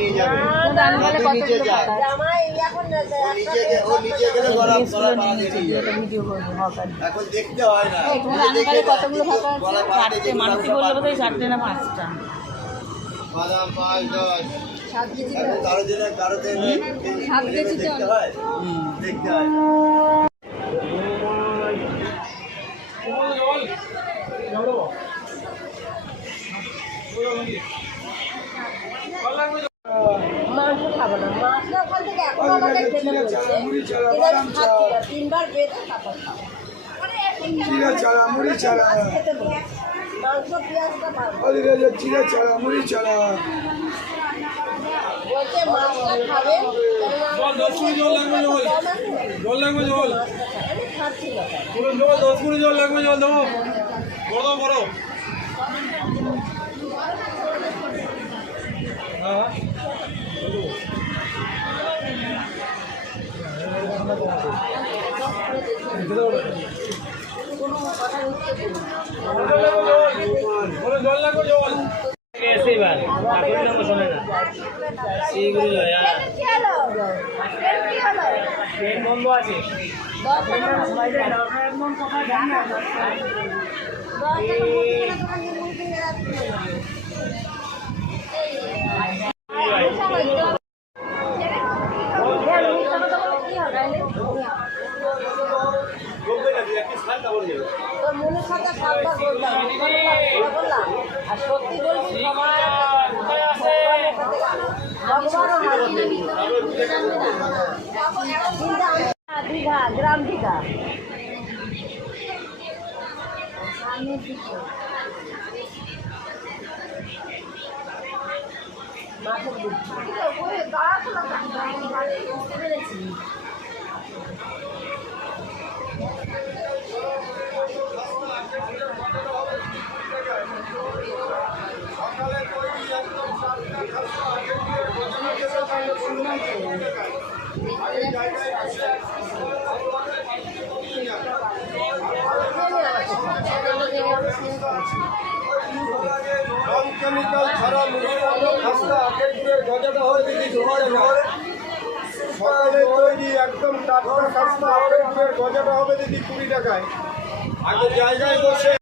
নিয়ে যাবে নিচে যায় ও নিচে গেলে গলা ভিডিও করবো এখন দেখতে হয় না কতগুলো ফাঁকা আছে মানুষ বললে বোধ হয় 4টে না 5টা বাদাম 5-10 7 কেজি কারো জন্য কারো দেখতে হয় দেখতে হয় মাংস খাবো না মাছ না ওখান থেকে এখন আমাদের খেতে বলছে তিনবার বেঁধে তারপর খাবো চিড়া ছাড়া মুড়ি ছাড়া খেতে বলছে মাংস পেঁয়াজটা পাবো চিড়া ছাড়া মুড়ি ছাড়া বলছে মাছটা খাবে জল লাগবে জল আমি খাচ্ছি না পুরো জল 10 কুড়ি জল লাগবে জল দেবো বড় বড় হ্যাঁ জল লাগবে জল এবার শোনে না সেইগুলো ট্রেন বন্ধ আছে মনের সাথে সাতবার বললাম আর সত্যি বলবি দীঘা গ্রাম দীঘা কেমিক্যাল ছাড়া খাস্তা আখের গজাটা হয় দিদি জোগাড় সকালে তৈরি একদম টাটকা খাস্তা আখের গজাটা হবে দিদি 20 টাকায় আগে জায়গায় বসে